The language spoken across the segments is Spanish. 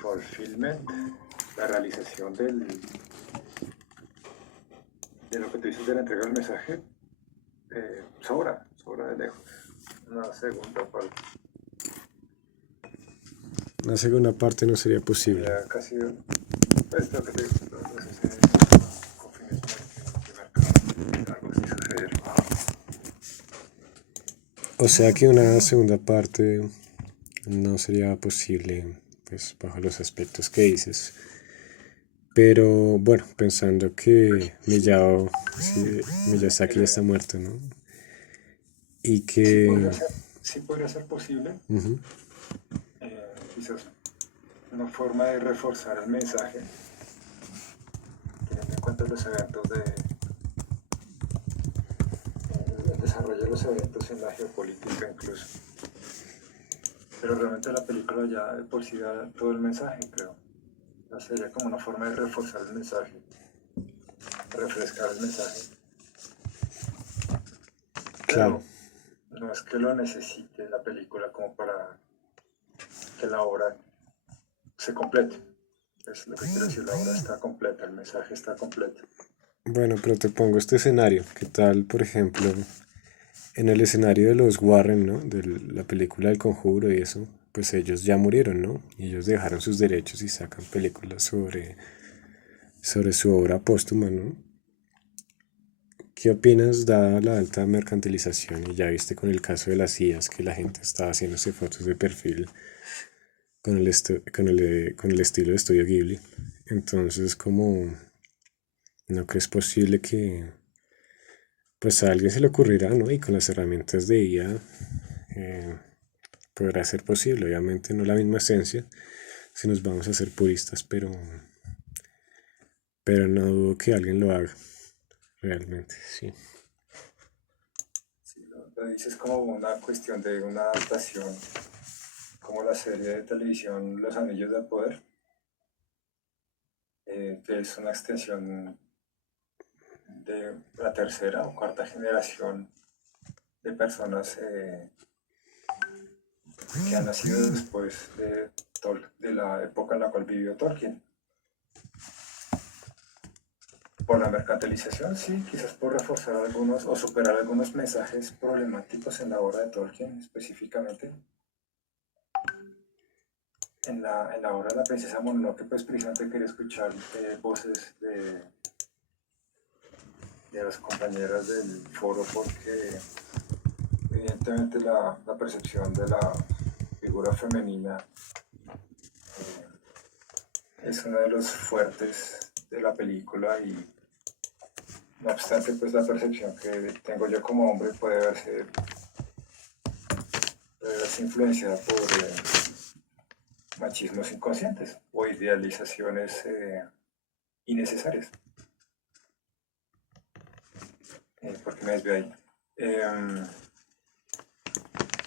fulfillment, la realización de lo que tú dices de la entrega del mensaje, sobra de lejos. Una segunda parte La segunda parte no sería posible. sería casi, pues lo que te digo, no sé si con fines de mercado, algo así suceder. O sea que una segunda parte no sería posible, pues bajo los aspectos que dices. Pero bueno, pensando que Miyao, sí, Miyazaki ya está muerto, ¿no? Y Sí que... sí podría ser posible, ujú, quizás una forma de reforzar el mensaje, teniendo en cuenta los eventos el desarrollo de los eventos en la geopolítica incluso. Pero realmente la película ya de por sí da todo el mensaje, creo. O sea, sería como una forma de reforzar el mensaje, refrescar el mensaje. claro, Pero no es que lo necesite la película como para que la obra se complete. Es lo que quiero decir, la obra está completa, el mensaje está completo. bueno, pero te pongo este escenario. ¿Qué tal, por ejemplo, en el escenario de los Warren, ¿no? De la película del Conjuro y eso, pues ellos ya murieron, ¿no? Y ellos dejaron sus derechos y sacan películas sobre su obra póstuma, ¿no? ¿Qué opinas dada la alta mercantilización? Y ya viste con el caso de las IAs que la gente estaba haciéndose fotos de perfil con el estilo de estudio Ghibli. Entonces, como no crees posible que pues a alguien se le ocurrirá, ¿no? Y con las herramientas de IA eh, podrá ser posible. Obviamente no la misma esencia, si nos vamos a ser puristas, pero no dudo que alguien lo haga, realmente, sí. Sí, lo dices como una cuestión de una adaptación, como la serie de televisión Los Anillos del Poder, que es una extensión de la tercera o cuarta generación de personas que han nacido después de la época en la cual vivió Tolkien. Por la mercantilización, sí, quizás por reforzar algunos o superar algunos mensajes problemáticos en la obra de Tolkien específicamente. En la obra de la princesa Mononoke, pues precisamente quería escuchar voces de las compañeras del foro porque evidentemente la percepción de la figura femenina es uno de los fuertes de la película y no obstante pues la percepción que tengo yo como hombre puede verse influenciada por machismos inconscientes o idealizaciones innecesarias. Porque me desvío ahí.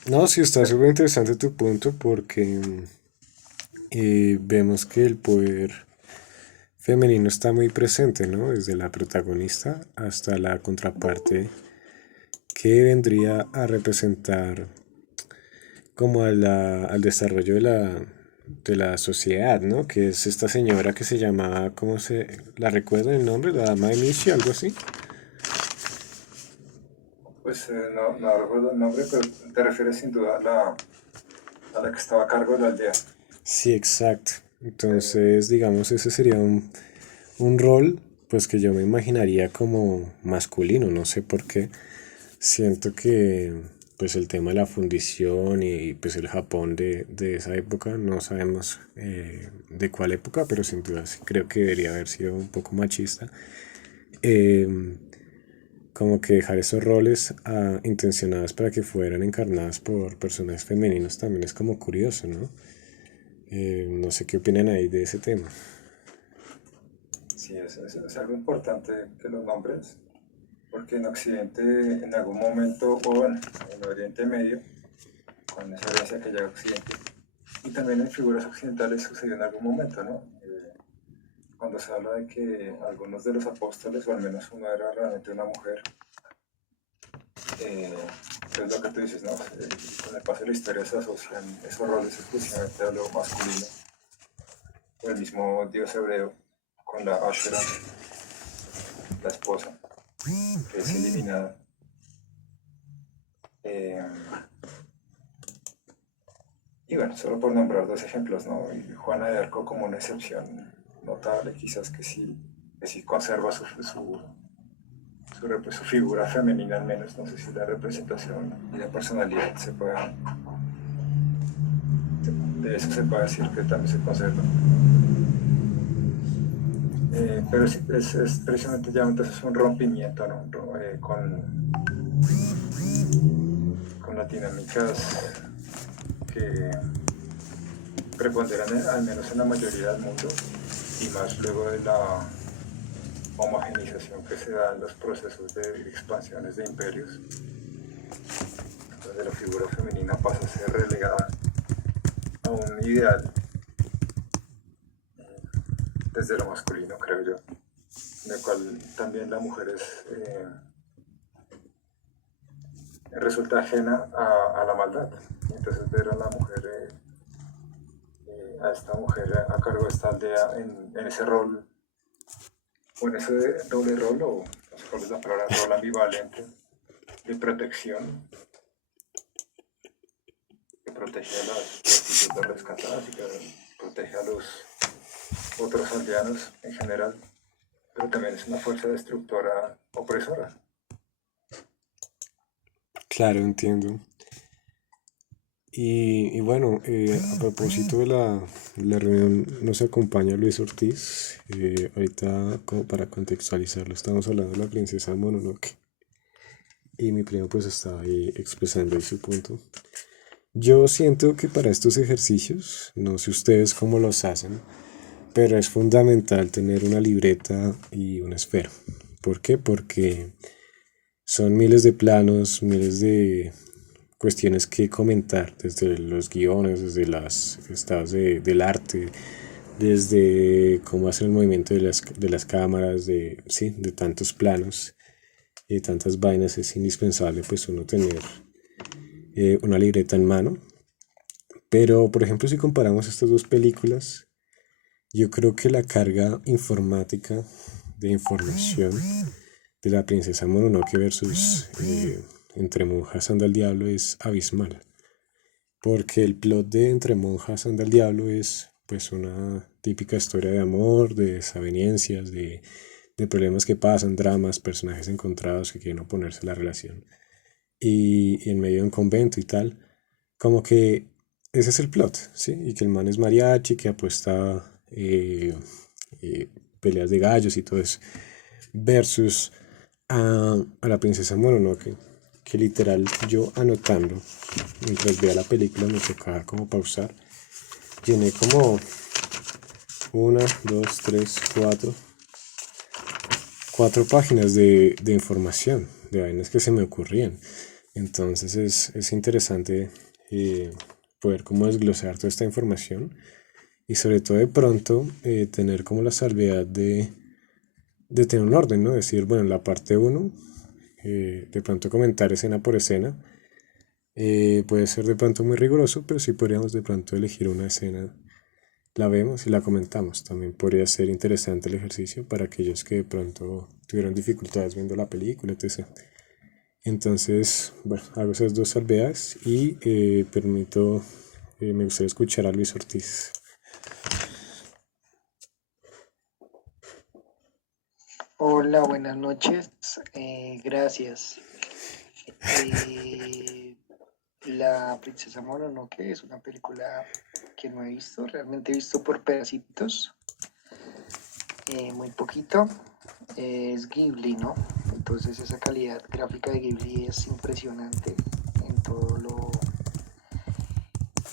No, sí está súper interesante tu punto porque vemos que el poder femenino está muy presente, ¿no? Desde la protagonista hasta la contraparte que vendría a representar como al desarrollo de la sociedad, ¿no? Que es esta señora que se llamaba, ¿cómo se la recuerdo el nombre? La dama de Michi, algo así. pues no recuerdo el nombre, pero te refieres sin duda a la que estaba a cargo de la aldea. Sí, exacto. Eh, Entonces, digamos, ese sería un rol, pues que yo me imaginaría como masculino, no sé por qué. Siento que pues el tema de la fundición y pues el Japón de esa época, no sabemos de cuál época, pero sin duda sí creo que debería haber sido un poco machista. Eh, Como que dejar esos roles intencionados para que fueran encarnadas por personajes femeninos también es como curioso, ¿no? No sé qué opinan ahí de ese tema. sí, es algo importante que los nombres, porque en Occidente en algún momento, o bueno, en Oriente Medio, con esa herencia que llega a Occidente, y también en figuras occidentales sucedió en algún momento, ¿no? Cuando se habla de que algunos de los apóstoles, o al menos uno era realmente una mujer, eh, es lo que tú dices, ¿no? Con el paso de la historia se asocian esos roles exclusivamente a lo masculino. o el mismo dios hebreo con la Ashera, la esposa, que es eliminada. Eh, y bueno, solo por nombrar dos ejemplos, ¿no? Y Juana de Arco como una excepción notable, quizás que sí conserva su figura femenina al menos, no sé si la representación y la personalidad de eso se puede decir que también se conserva. Pero sí, es precisamente ya entonces un rompimiento, ¿no? Con las dinámicas que preponderan al menos en la mayoría del mundo y más luego de la homogenización que se da en los procesos de expansiones de imperios, donde la figura femenina pasa a ser relegada a un ideal desde lo masculino, creo yo, en el cual también la mujer resulta ajena a la maldad. Y entonces ver a la mujer, a esta mujer a cargo de esta aldea en ese rol, o en ese doble rol, o no sé cuál es la palabra, rol ambivalente, de protección, que protege a las prostitutas rescatadas y que protege a los otros aldeanos en general, pero también es una fuerza destructora opresora. Claro, entiendo. Y bueno, a propósito de la reunión, nos acompaña Luis Ortiz. Ahorita, como para contextualizarlo, estamos hablando de la princesa Mononoke. Y mi primo pues estaba ahí expresando ahí su punto. Yo siento que para estos ejercicios, no sé ustedes cómo los hacen, pero es fundamental tener una libreta y una esfera. ¿Por qué? Porque son miles de planos, miles de cuestiones que comentar, desde los guiones, desde los estados del arte, desde cómo hacer el movimiento de las cámaras, sí, de tantos planos y de tantas vainas. Es indispensable pues uno tener una libreta en mano. Pero, por ejemplo, si comparamos estas dos películas, yo creo que la carga informática de información de la princesa Mononoke versus Entre monjas anda el diablo es abismal. Porque el plot de Entre monjas anda el diablo es pues una típica historia de amor, de desavenencias, de problemas que pasan, dramas, personajes encontrados que quieren oponerse a la relación. Y en medio de un convento y tal, como que ese es el plot, ¿sí? Y que el man es mariachi, que apuesta eh, peleas de gallos y todo eso. Versus a la princesa Mononoke, que literal yo anotando, mientras veía la película me tocaba como pausar. Llené como una, dos, tres, cuatro páginas de información, de vainas que se me ocurrían. Entonces es interesante poder como desglosar toda esta información y sobre todo de pronto tener como la salvedad de tener un orden, ¿no? Decir, bueno, en la parte uno de pronto comentar escena por escena. Puede ser de pronto muy riguroso, pero sí podríamos de pronto elegir una escena, la vemos y la comentamos. También podría ser interesante el ejercicio para aquellos que de pronto tuvieron dificultades viendo la película, etc. Entonces, bueno, hago esas dos salvedades y me gustaría escuchar a Luis Ortiz. Hola, buenas noches. Gracias. La Princesa Mononoke es una película que no he visto, realmente he visto por pedacitos, muy poquito. Es Ghibli, ¿no? Entonces esa calidad gráfica de Ghibli es impresionante en todo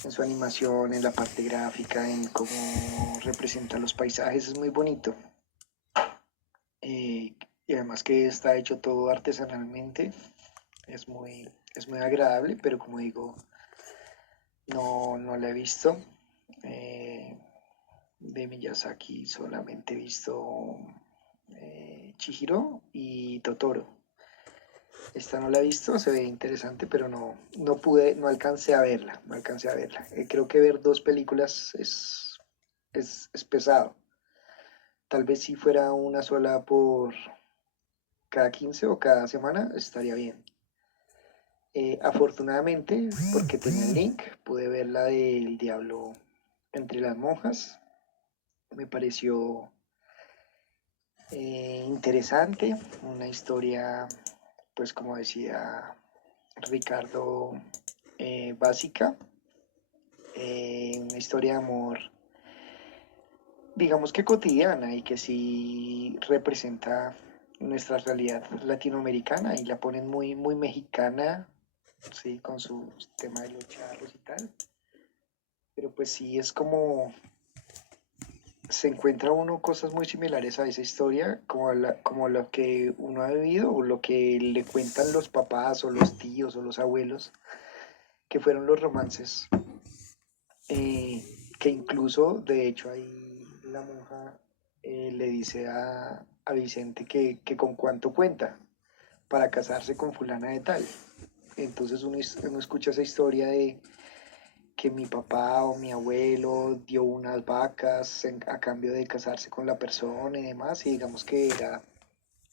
en su animación, en la parte gráfica, en cómo representa los paisajes, es muy bonito. Y además que está hecho todo artesanalmente, es es muy agradable, pero como digo, no la he visto. Eh, de Miyazaki solamente he visto Chihiro y Totoro. Esta no la he visto, se ve interesante, pero no alcancé a verla, no alcancé a verla. Creo que ver dos películas es es pesado. Tal vez si fuera una sola por cada 15 o cada semana, estaría bien. Afortunadamente, porque tenía el link, pude ver la del Diablo entre las monjas. Me pareció interesante, una historia, pues como decía Ricardo, básica, una historia de amor, digamos que cotidiana y que sí representa nuestra realidad latinoamericana y la ponen muy, muy mexicana, sí, con su tema de los charros y tal. Pero pues sí es como se encuentra uno cosas muy similares a esa historia, como lo que uno ha vivido o lo que le cuentan los papás o los tíos o los abuelos, que fueron los romances, eh, que incluso, de hecho, ahí la monja le dice a Vicente que con cuánto cuenta para casarse con fulana de tal. Entonces uno escucha esa historia de que mi papá o mi abuelo dio unas vacas a cambio de casarse con la persona y demás, y digamos que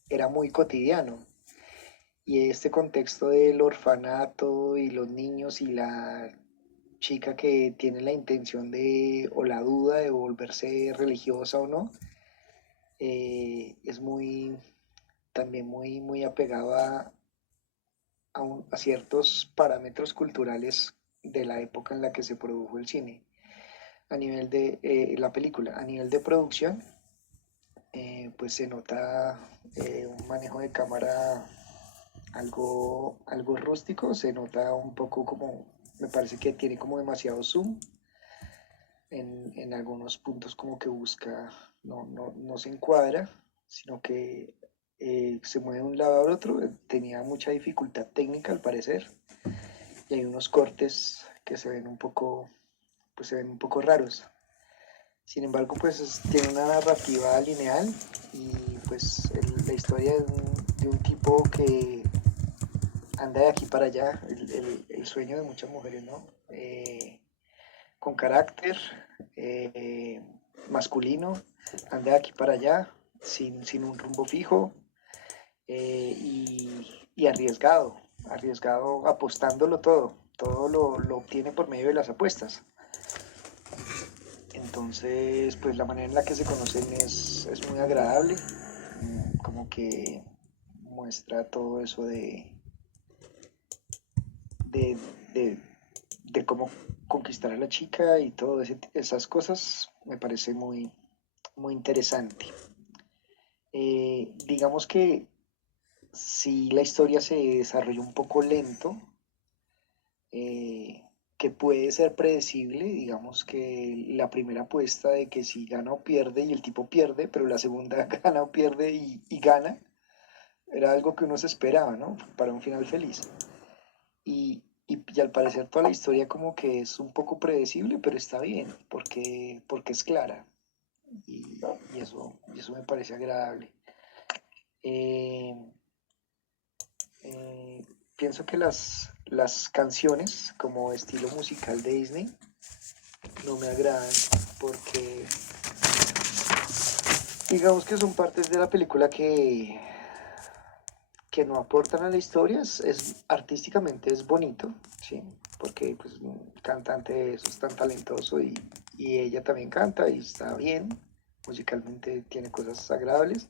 era muy cotidiano. Y este contexto del orfanato y los niños y la chica que tiene la intención de o la duda de volverse religiosa o no, es muy, también muy, muy apegado a ciertos parámetros culturales de la época en la que se produjo el cine. A nivel de la película, a nivel de producción, pues se nota un manejo de cámara algo rústico, se nota un poco como, me parece que tiene como demasiado zoom en algunos puntos como que busca, no se encuadra, sino que se mueve de un lado al otro, tenía mucha dificultad técnica al parecer, y hay unos cortes que se ven un poco, pues se ven un poco raros. Sin embargo, pues tiene una narrativa lineal y pues la historia de un tipo que anda de aquí para allá, el sueño de muchas mujeres, ¿no? Con carácter eh, masculino, anda de aquí para allá, sin un rumbo fijo y arriesgado, arriesgado apostándolo todo lo obtiene por medio de las apuestas. Entonces, pues la manera en la que se conocen es muy agradable, como que muestra todo eso de, de, de cómo conquistar a la chica y todas esas cosas, me parece muy, muy interesante. Digamos que si la historia se desarrolla un poco lento, eh, que puede ser predecible, digamos que la primera apuesta de que si gana o pierde y el tipo pierde, pero la segunda gana o pierde y gana, era algo que uno se esperaba, ¿no? Para un final feliz. Y al parecer toda la historia como que es un poco predecible, pero está bien, porque es clara y, y eso me parece agradable. Eh, eh, Pienso que las canciones como estilo musical de Disney no me agradan porque digamos que son partes de la película que no aportan a la historia, artísticamente es bonito, ¿sí? Porque pues el cantante eso es tan talentoso y ella también canta y está bien, musicalmente tiene cosas agradables,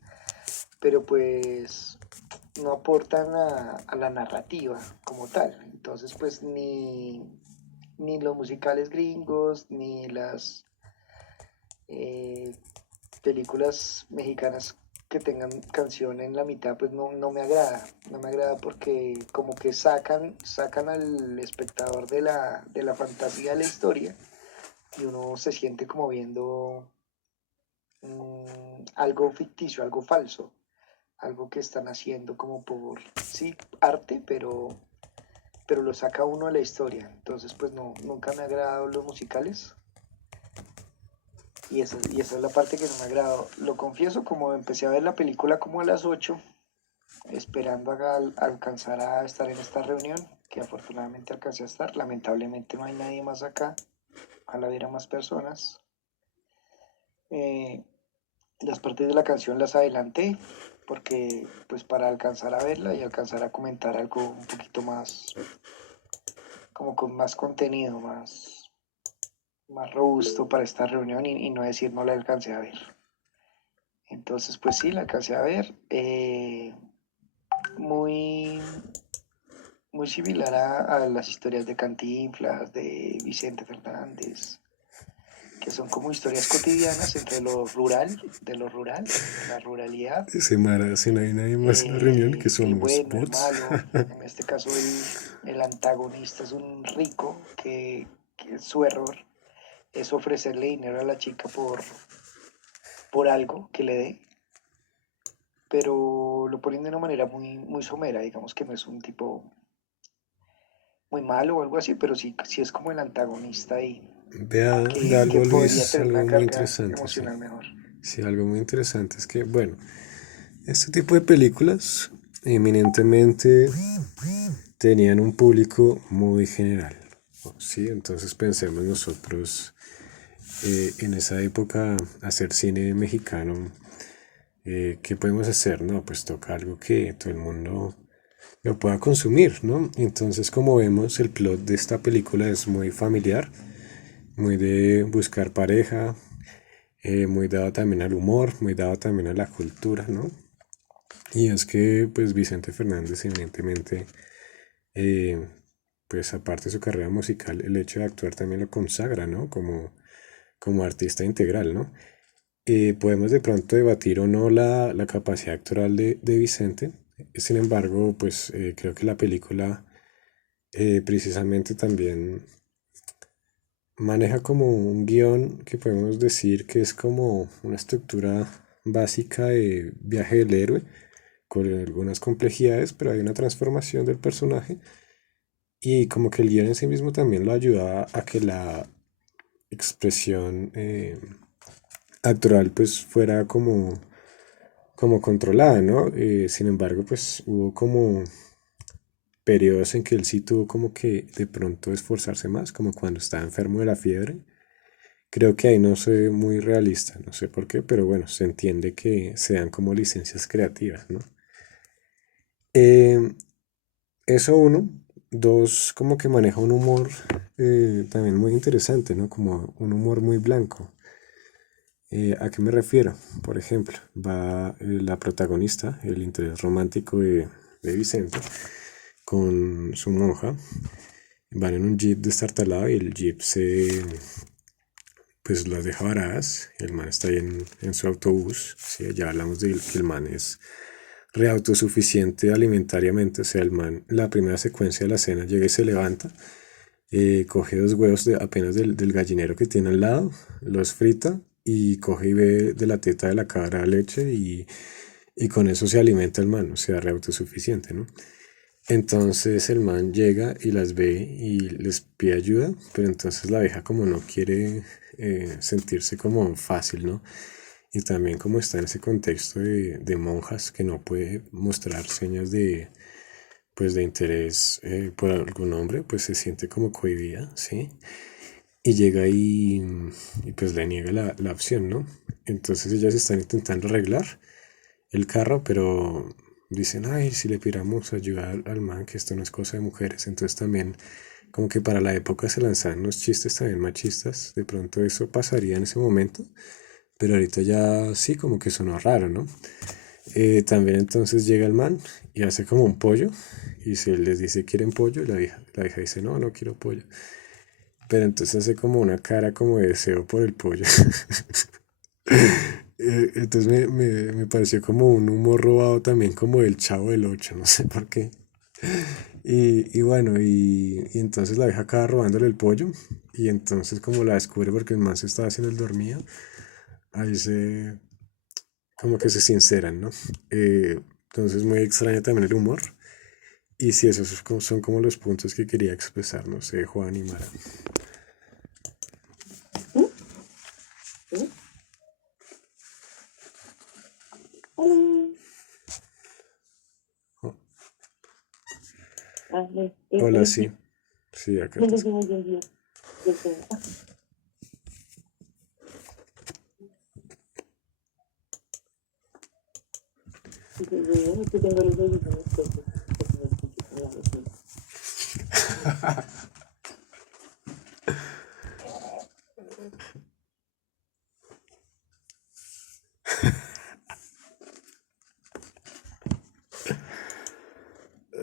pero pues no aportan a la narrativa como tal. Entonces pues ni los musicales gringos, ni las eh, películas mexicanas que tengan canción en la mitad, pues no me agrada, no me agrada porque como que sacan al espectador de la fantasía de la historia y uno se siente como viendo algo ficticio, algo falso, algo que están haciendo como por, sí, arte, pero lo saca uno de la historia. Entonces, pues no, nunca me ha agradado los musicales y esa es la parte que no me ha agradado. Lo confieso, como empecé a ver la película como a las 8 esperando a alcanzar a estar en esta reunión, que afortunadamente alcancé a estar. Lamentablemente no hay nadie más acá, ojalá hubiera más personas. Eh, las partes de la canción las adelanté porque pues para alcanzar a verla y alcanzar a comentar algo un poquito más, como con más contenido, más robusto para esta reunión y no decir no la alcancé a ver. Entonces pues sí, la alcancé a ver. Muy, muy similar a las historias de Cantinflas, de Vicente Fernández, que son como historias cotidianas entre lo rural, de la ruralidad, Ese Mara, si no hay nadie más en la reunión que el somos bueno, el bots. malo. En este caso el antagonista es un rico que su error es ofrecerle dinero a la chica por algo que le dé, pero lo ponen de una manera muy somera, digamos que no es un tipo muy malo o algo así, pero sí es como el antagonista y Vea que algo, podría Luis, tener algo una muy carga interesante, sí. emocional mejor. Sí, algo muy interesante es que, bueno, este tipo de películas eminentemente tenían un público muy general, ¿no? Sí, entonces pensemos nosotros en esa época hacer cine mexicano, ¿qué podemos hacer? No, pues toca algo que todo el mundo lo pueda consumir, ¿no? Entonces, como vemos, el plot de esta película es muy familiar, muy de buscar pareja, muy dado también al humor, muy dado también a la cultura, ¿no? Y es que, pues, Vicente Fernández, evidentemente, eh, pues, aparte de su carrera musical, el hecho de actuar también lo consagra, ¿no? Como artista integral, ¿no? Podemos de pronto debatir o no la capacidad actoral de Vicente. Sin embargo, pues creo que la película precisamente también maneja como un guión que podemos decir que es como una estructura básica de viaje del héroe, con algunas complejidades, pero hay una transformación del personaje y como que el guión en sí mismo también lo ayuda a que la expresión actoral pues fuera como controlada, ¿no? Sin embargo, pues hubo como periodos en que él sí tuvo como que de pronto esforzarse más, como cuando estaba enfermo de la fiebre. Creo que ahí no soy muy realista, no sé por qué, pero bueno, se entiende que sean como licencias creativas, ¿no? Eh, Eso uno. Dos, como que maneja un humor también muy interesante, ¿no? Como un humor muy blanco. ¿A qué me refiero? Por ejemplo, va la protagonista, el interés romántico de Vicente, con su monja. Van en un jeep destartalado y el jeep pues las deja varadas. El man está ahí en su autobús. ¿Sí? Ya hablamos de que el man es reautosuficiente alimentariamente. O sea, el man, la primera secuencia de la cena llega y se levanta, coge dos huevos apenas del gallinero que tiene al lado, los frita y coge y ve de la teta de la cabra leche y con eso se alimenta el man, o sea, reautosuficiente, ¿no? Entonces el man llega y las ve y les pide ayuda, pero entonces la vieja como no quiere sentirse como fácil, ¿no? Y también como está en ese contexto de monjas que no puede mostrar señas pues de interés por algún hombre, pues se siente como cohibida, ¿sí? Y llega y pues le niega la opción, ¿no? Entonces ellas están intentando arreglar el carro, pero dicen, ay, si le piramos ayuda al man, que esto no es cosa de mujeres. Entonces también, como que para la época se lanzaban unos chistes también machistas. De pronto eso pasaría en ese momento, pero ahorita ya sí, como que sonó raro, ¿no? También entonces llega el man y hace como un pollo y se les dice, ¿quieren pollo? Y la vieja dice, no, no quiero pollo. Pero entonces hace como una cara como de deseo por el pollo. Entonces me pareció como un humor robado también como del Chavo del Ocho, no sé por qué. Y bueno, y entonces la deja acá robándole el pollo. Y entonces como la descubre porque el man se estaba haciendo el dormido, ahí como que se sinceran, ¿no? Entonces muy extraño también el humor. Y sí, esos son como los puntos que quería expresar, no sé, Juan y Mara. Oh, hola, sí, sí, acá te escucho. Aquí tengo los audífonos puestos, porque no escucho con la vecina.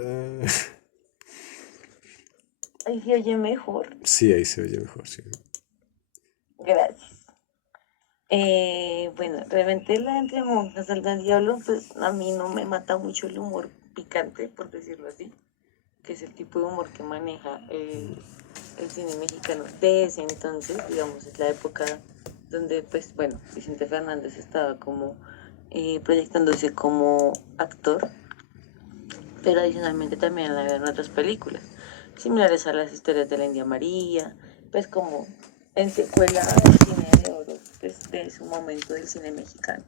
Ah, Ahí se oye mejor. sí, ahí se oye mejor, sí. Gracias. Bueno, realmente la entre monjas salga el diablo, pues a mí no me mata mucho el humor picante, por decirlo así, que es el tipo de humor que maneja el cine mexicano de ese entonces, digamos, es la época donde, pues, bueno, Vicente Fernández estaba como proyectándose como actor, pero adicionalmente también habían otras películas, similares a las historias de la India María, pues como en secuela al cine de oro, pues, de su momento del cine mexicano.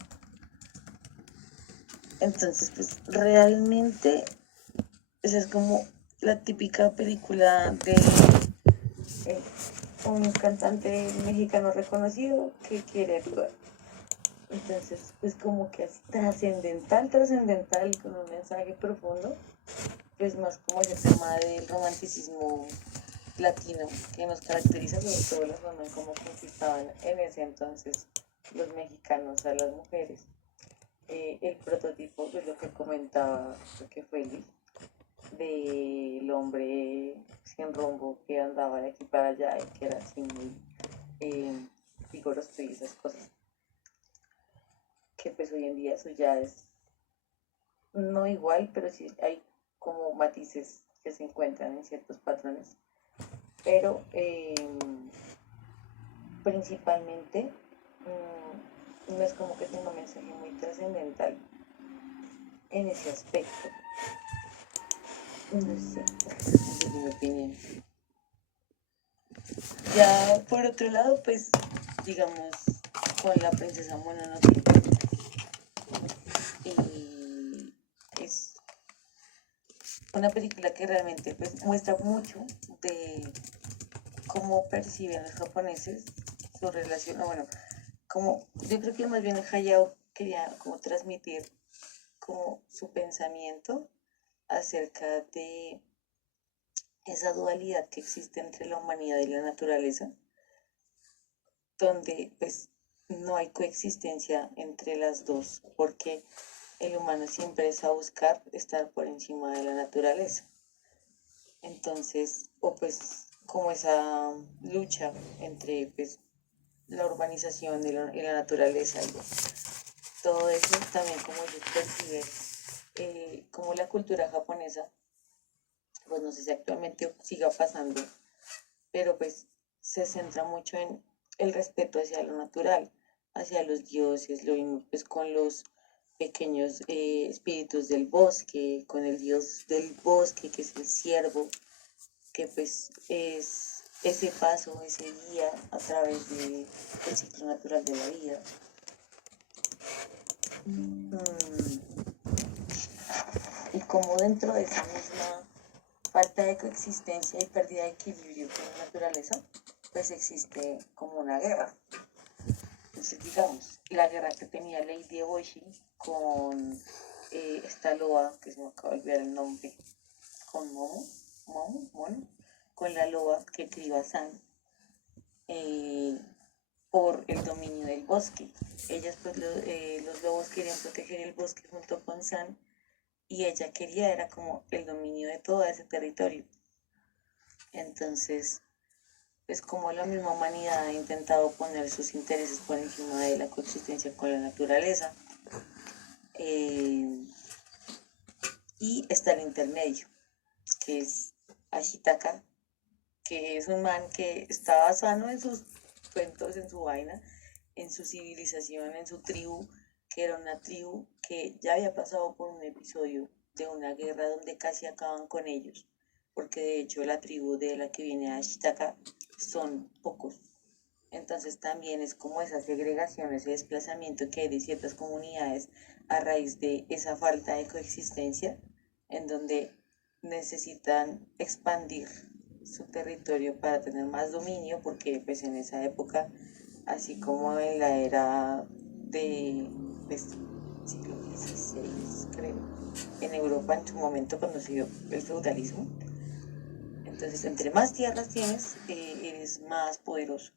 Entonces, pues realmente esa es como la típica película de eh, un cantante mexicano reconocido que quiere actuar. Entonces, pues como que es trascendental, con un mensaje profundo, pues más como ese tema del romanticismo latino que nos caracteriza, sobre todo la forma en cómo conquistaban en ese entonces los mexicanos a las mujeres. El prototipo, pues lo que comentaba, lo que fue Luis, del hombre sin rumbo que andaba de aquí para allá y que era así muy vigoroso y esas cosas. Que pues hoy en día eso ya es no igual, pero sí hay como matices que se encuentran en ciertos patrones. Pero principalmente no es como que tenga un mensaje muy trascendental en ese aspecto. No sé, esa es mi opinión. Ya por otro lado, pues, digamos, con la princesa Mononoke, es una película que realmente pues, muestra mucho de cómo perciben los japoneses su relación, o bueno, como yo creo que más bien Hayao quería como transmitir como su pensamiento acerca de esa dualidad que existe entre la humanidad y la naturaleza, donde pues no hay coexistencia entre las dos, porque el humano siempre es a buscar estar por encima de la naturaleza. Entonces, o pues como esa lucha entre pues la urbanización y la naturaleza y todo eso también como ellos perciben como la cultura japonesa, pues no sé si actualmente siga pasando, pero pues se centra mucho en el respeto hacia lo natural, hacia los dioses, lo mismo pues con los pequeños espíritus del bosque, con el dios del bosque que es el ciervo, que pues es ese paso, ese guía a través del ciclo natural de la vida. Mm, y como dentro de esa misma falta de coexistencia y pérdida de equilibrio con la naturaleza, pues existe como una guerra. Entonces, digamos, la guerra que tenía Lady Eboshi con esta loba, que se me acaba de olvidar el nombre, con Momo, con la loba que criba San, eh, por el dominio del bosque. Ellas, pues, los lobos querían proteger el bosque junto con San, y ella quería, era como el dominio de todo ese territorio. Entonces, es como la misma humanidad ha intentado poner sus intereses por encima de la coexistencia con la naturaleza. Y está el intermedio, que es Ashitaka, que es un man que estaba sano en sus cuentos, en su vaina, en su civilización, en su tribu, que era una tribu que ya había pasado por un episodio de una guerra donde casi acaban con ellos, porque de hecho la tribu de la que viene Ashitaka son pocos. Entonces también es como esa segregación, ese desplazamiento que hay de ciertas comunidades a raíz de esa falta de coexistencia, en donde necesitan expandir su territorio para tener más dominio, porque pues en esa época, así como en la era de pues, siglo XVI, creo, en Europa en su momento conocido el feudalismo. Entonces, entre más tierras tienes, eres más poderoso.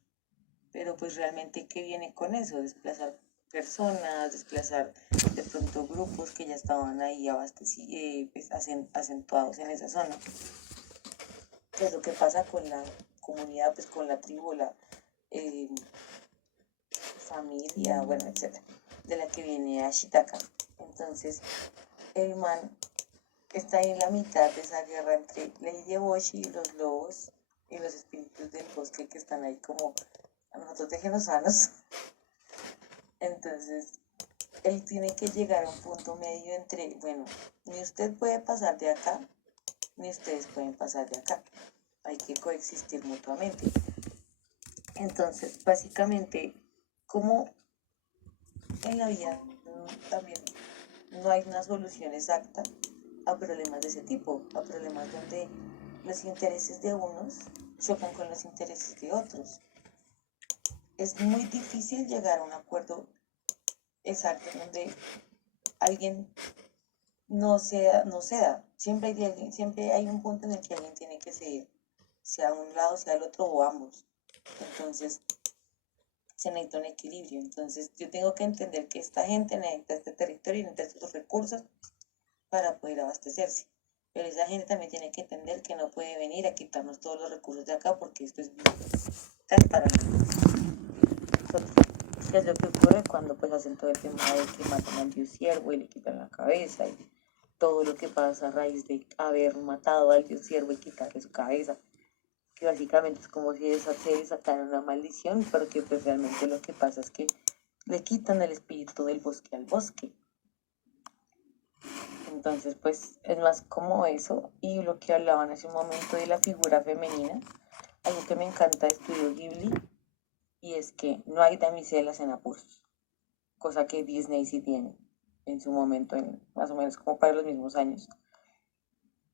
Pero pues realmente, ¿qué viene con eso? Desplazar personas, desplazar de pronto grupos que ya estaban ahí pues, acentuados en esa zona. ¿Qué es lo que pasa con la comunidad, pues con la tribu, la eh, familia, bueno, etcétera, de la que viene Ashitaka? Entonces, el man está ahí en la mitad de esa guerra entre Lady Eboshi y los lobos y los espíritus del bosque que están ahí como a nosotros déjenos sanos. Entonces, él tiene que llegar a un punto medio entre, bueno, ni usted puede pasar de acá, ni ustedes pueden pasar de acá. Hay que coexistir mutuamente. Entonces, básicamente, como en la vida también no hay una solución exacta a problemas de ese tipo, a problemas donde los intereses de unos chocan con los intereses de otros. Es muy difícil llegar a un acuerdo exacto donde alguien no ceda. Siempre hay un punto en el que alguien tiene que ceder, sea un lado, sea el otro o ambos. Entonces, se necesita un equilibrio. Entonces, yo tengo que entender que esta gente necesita este territorio y necesita estos recursos para poder abastecerse. Pero esa gente también tiene que entender que no puede venir a quitarnos todos los recursos de acá porque esto es vital para nosotros. ¿Qué es lo que ocurre cuando pues hacen todo el tema de que matan al dios siervo y le quitan la cabeza y todo lo que pasa a raíz de haber matado al dios siervo y quitarle su cabeza? Que básicamente es como si se desatara una maldición, porque pues realmente lo que pasa es que le quitan el espíritu del bosque al bosque. Entonces, pues es más como eso. Y lo que hablaban hace un momento de la figura femenina, algo que me encanta de Estudio Ghibli, y es que no hay damiselas en apuros, cosa que Disney sí tiene en su momento, más o menos como para los mismos años.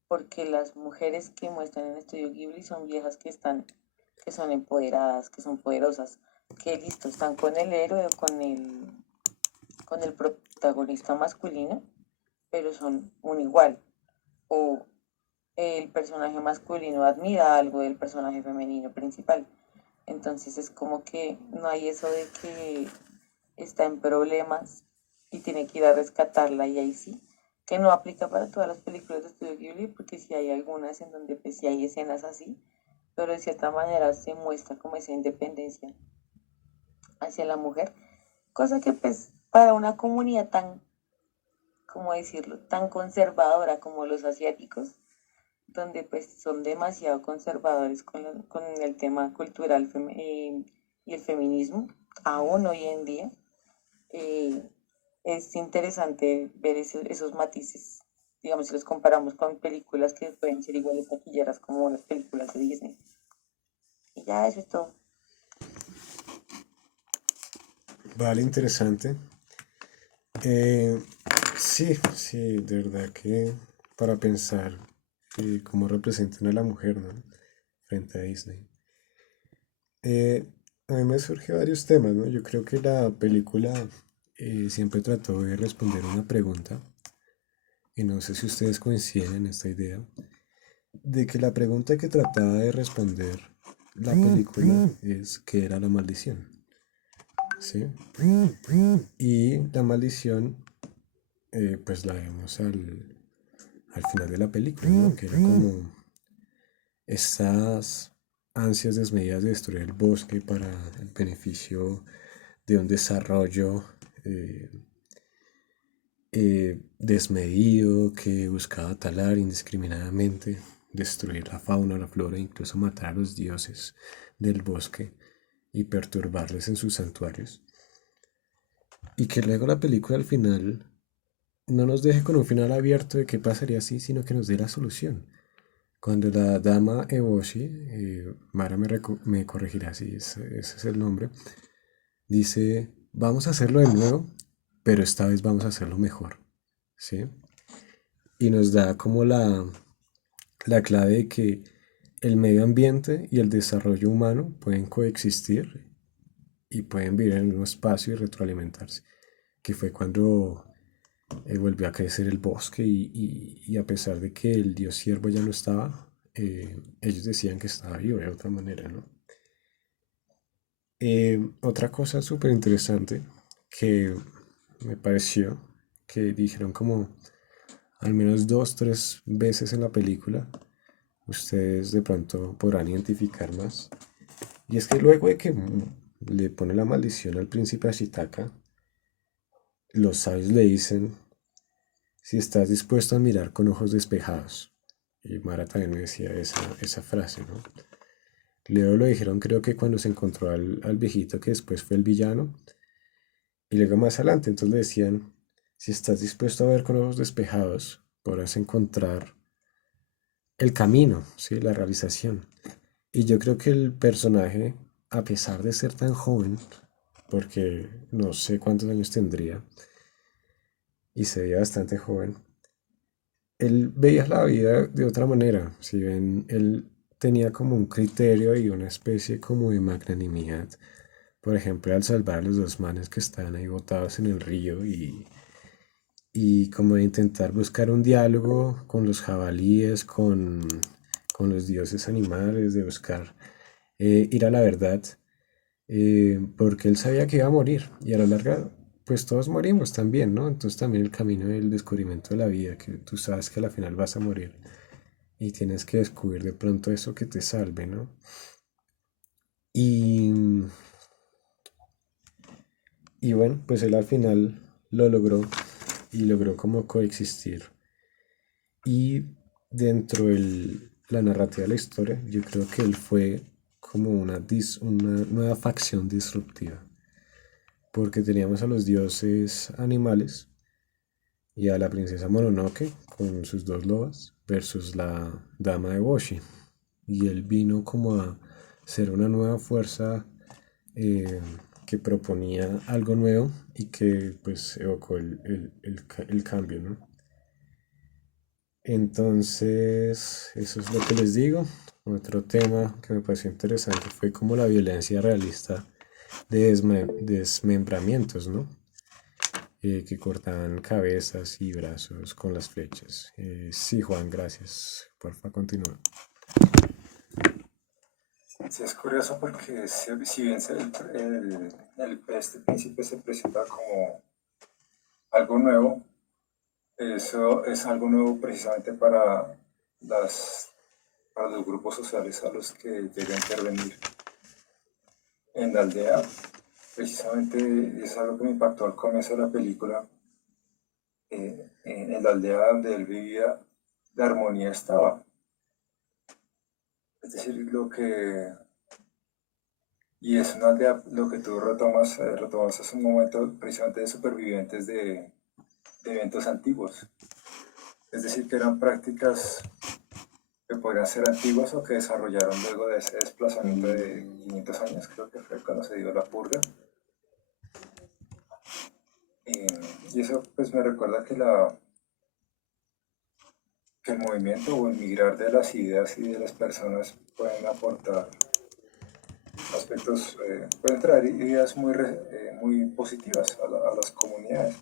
Porque las mujeres que muestran en Estudio Ghibli son viejas que son empoderadas, que son poderosas, que listo, están con el héroe o con el protagonista masculino, pero son un igual. O el personaje masculino admira algo del personaje femenino principal. Entonces es como que no hay eso de que está en problemas y tiene que ir a rescatarla y ahí sí, que no aplica para todas las películas de Estudio Ghibli porque sí hay algunas en donde pues sí hay escenas así, pero de cierta manera se muestra como esa independencia hacia la mujer, cosa que pues para una comunidad tan, ¿cómo decirlo?, tan conservadora como los asiáticos, donde pues son demasiado conservadores con el tema cultural y el feminismo, aún hoy en día, eh, es interesante ver esos matices, digamos, si los comparamos con películas que pueden ser iguales taquilleras como las películas de Disney. Y ya eso es todo. Vale, interesante. Eh, sí, sí, de verdad que para pensar cómo representan a la mujer, ¿no? Frente a Disney. Eh, a mí me surgen varios temas, ¿no? Yo creo que la película siempre trató de responder una pregunta, y no sé si ustedes coinciden en esta idea, de que la pregunta que trataba de responder la película es ¿qué era la maldición? ¿Sí? Y la maldición, pues la vemos al final de la película, ¿no? Que era como estas ansias desmedidas de destruir el bosque para el beneficio de un desarrollo eh, desmedido que buscaba talar indiscriminadamente, destruir la fauna, la flora, incluso matar a los dioses del bosque y perturbarles en sus santuarios. Y que luego la película al final no nos deje con un final abierto de qué pasaría así, sino que nos dé la solución. Cuando la dama Eboshi, Mara me corregirá si ese es el nombre, dice, vamos a hacerlo de nuevo, pero esta vez vamos a hacerlo mejor, ¿sí? Y nos da como la clave de que el medio ambiente y el desarrollo humano pueden coexistir y pueden vivir en un espacio y retroalimentarse, que fue cuando volvió a crecer el bosque y a pesar de que el dios ciervo ya no estaba, ellos decían que estaba vivo de otra manera, ¿no? Otra cosa súper interesante que me pareció que dijeron como al menos dos, tres veces en la película, ustedes de pronto podrán identificar más. Y es que luego de que le pone la maldición al príncipe Ashitaka, los sabios le dicen si estás dispuesto a mirar con ojos despejados. Y Mara también me decía esa frase, ¿no? Luego lo dijeron creo que cuando se encontró al viejito que después fue el villano. Y luego más adelante, entonces le decían, si estás dispuesto a ver con ojos despejados, podrás encontrar el camino, ¿sí? La realización. Y yo creo que el personaje, a pesar de ser tan joven, porque no sé cuántos años tendría, y se veía bastante joven, él veía la vida de otra manera. Si ven, él tenía como un criterio y una especie como de magnanimidad. Por ejemplo, al salvar a los dos manes que estaban ahí botados en el río y como de intentar buscar un diálogo con los jabalíes, con los dioses animales, de buscar ir a la verdad, porque él sabía que iba a morir y a la larga, pues todos morimos también, ¿no? Entonces también el camino del descubrimiento de la vida, que tú sabes que a la final vas a morir y tienes que descubrir de pronto eso que te salve, ¿no? Y, y bueno, pues él al final lo logró y logró como coexistir. Y dentro de la narrativa de la historia, yo creo que él fue como una nueva facción disruptiva, porque teníamos a los dioses animales y a la princesa Mononoke con sus dos lobas versus la dama de Boshi. Y él vino como a ser una nueva fuerza eh, que proponía algo nuevo y que pues evocó el cambio, ¿no? Entonces, eso es lo que les digo. Otro tema que me pareció interesante fue como la violencia realista de desmembramientos, ¿no? Que cortaban cabezas y brazos con las flechas. Sí, Juan, gracias. Porfa, continúa. Sí, es curioso porque si bien este príncipe se presenta como algo nuevo, eso es algo nuevo precisamente las, para los grupos sociales a los que llega a intervenir. En la aldea, precisamente es algo que me impactó al comienzo de la película. En la aldea donde él vivía, la armonía estaba. Es decir, y es una aldea, lo que tú retomas hace un momento, precisamente de supervivientes de eventos antiguos. Es decir, que eran prácticas que podrían ser antiguas o que desarrollaron luego de ese desplazamiento de 500 años, creo que fue cuando se dio la purga. Y eso pues me recuerda que el movimiento o el migrar de las ideas y de las personas pueden aportar aspectos, pueden traer ideas muy positivas a las comunidades.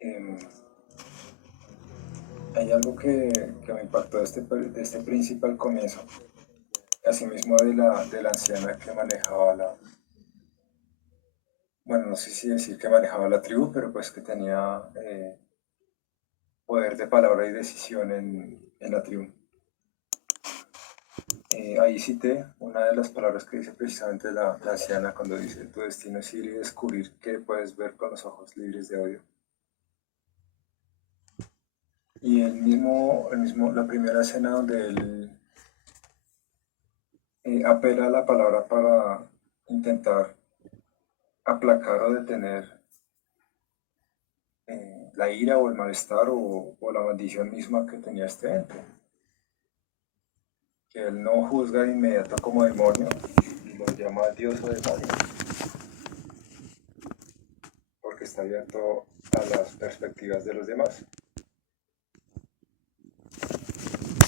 Em, Hay algo que me impactó de este príncipe al comienzo, asimismo de la anciana que manejaba bueno, no sé si decir que manejaba la tribu, pero pues que tenía poder de palabra y decisión en la tribu. Ahí cité una de las palabras que dice precisamente la anciana cuando dice, tu destino es ir y descubrir qué puedes ver con los ojos libres de odio. Y la primera escena donde él apela a la palabra para intentar aplacar o detener la ira o el malestar o la maldición misma que tenía este ente. Que él no juzga de inmediato como demonio y lo llama Dios o demonio, porque está abierto a las perspectivas de los demás.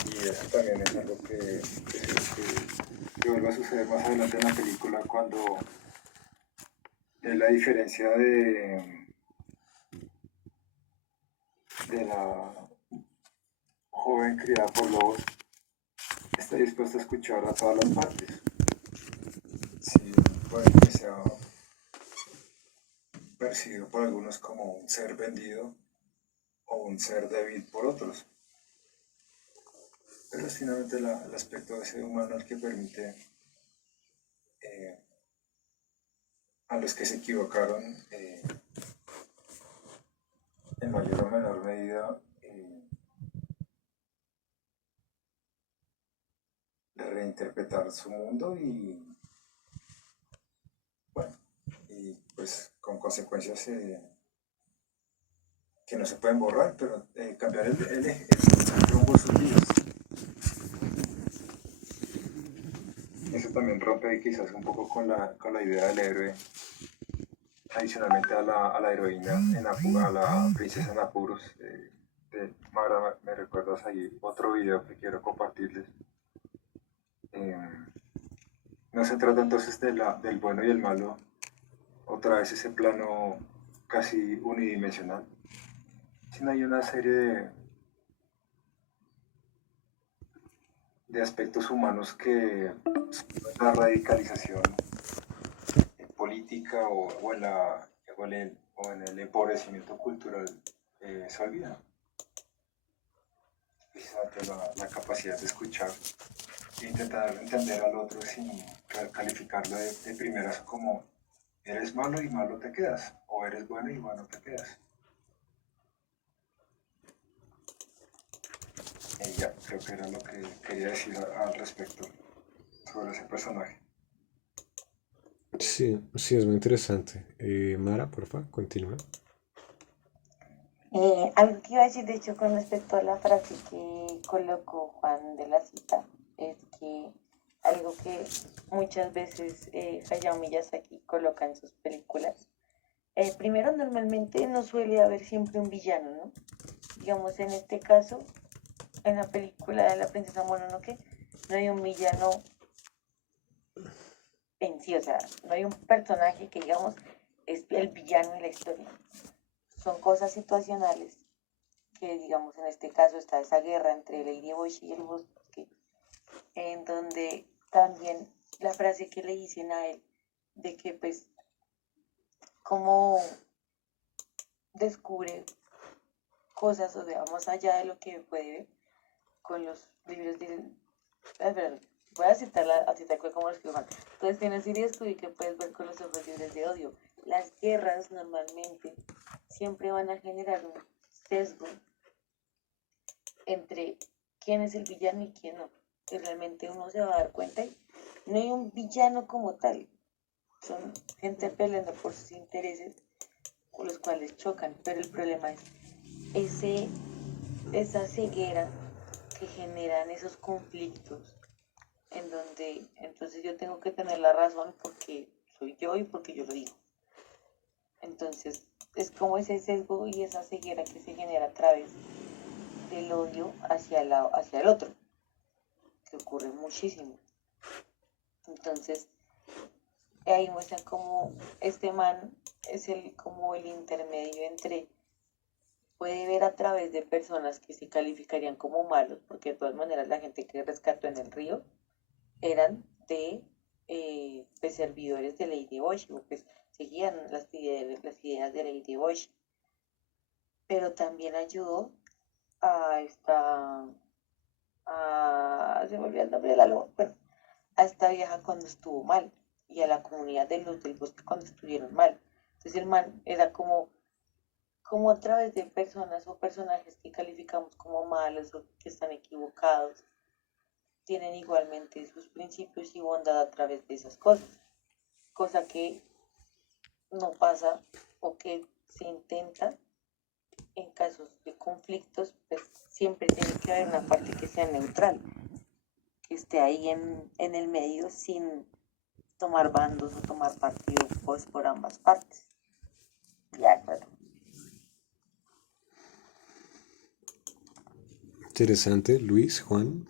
Y eso también es algo que vuelve a suceder más adelante en la película cuando es la diferencia de la joven criada por lobos está dispuesta a escuchar a todas las partes. Si puede que sea percibido por algunos como un ser vendido o un ser débil por otros, pero es finalmente el aspecto de ese humano el que permite eh, a los que se equivocaron en mayor o menor medida de reinterpretar su mundo y, bueno, y pues con consecuencias que no se pueden borrar, pero cambiar el rumbo de sus vidas. Eso también rompe quizás un poco con la idea del héroe, adicionalmente a la heroína, a la princesa en apuros. Mara, me recuerdas ahí otro video que quiero compartirles. No se trata entonces del bueno y el malo, otra vez ese plano casi unidimensional, sino hay una serie de aspectos humanos que la radicalización política o en el empobrecimiento cultural se olvida. Precisamente la capacidad de escuchar e intentar entender al otro sin calificarlo de primeras como eres malo y malo te quedas, o eres bueno y bueno te quedas. Y ya, creo que era lo que quería decir al respecto sobre ese personaje. Sí, sí, es muy interesante. Mara, porfa, continúa. Algo que iba a decir, de hecho, con respecto a la frase que colocó Juan de la Cita, es que algo que muchas veces Hayao Miyazaki coloca en sus películas, primero, normalmente no suele haber siempre un villano, ¿no? Digamos, en este caso, en la película de la princesa Mononoke, no hay un villano en sí, o sea, no hay un personaje que, digamos, es el villano de la historia. Son cosas situacionales que, digamos, en este caso está esa guerra entre Lady Bosch y el bosque, en donde también la frase que le dicen a él, de que pues, como descubre cosas, o sea, más allá de lo que puede ver con los libros de... Voy a citar como lo escriban. Entonces tienes y descubrir que puedes ver con los ojos libres de odio. Las guerras normalmente siempre van a generar un sesgo entre quién es el villano y quién no. Que realmente uno se va a dar cuenta y no hay un villano como tal. Son gente peleando por sus intereses con los cuales chocan. Pero el problema es ese, esa ceguera que generan esos conflictos en donde entonces yo tengo que tener la razón porque soy yo y porque yo lo digo. Entonces es como ese sesgo y esa ceguera que se genera a través del odio hacia el otro, que ocurre muchísimo. Entonces ahí muestran como este man es como el intermedio entre, puede ver a través de personas que se calificarían como malos, porque de todas maneras la gente que rescató en el río eran de pues, servidores de Lady Bosch, o pues seguían las ideas de Lady Bosch, pero también ayudó a esta, se me olvidó el nombre de la loba, bueno, a esta vieja cuando estuvo mal, y a la comunidad de los del bosque cuando estuvieron mal. Entonces el man era como a través de personas o personajes que calificamos como malos o que están equivocados, tienen igualmente sus principios y bondad a través de esas cosas, cosa que no pasa o que se intenta en casos de conflictos, pues siempre tiene que haber una parte que sea neutral, que esté ahí en el medio sin tomar bandos o tomar partido pues, por ambas partes. Ya, claro. Interesante, Luis, Juan.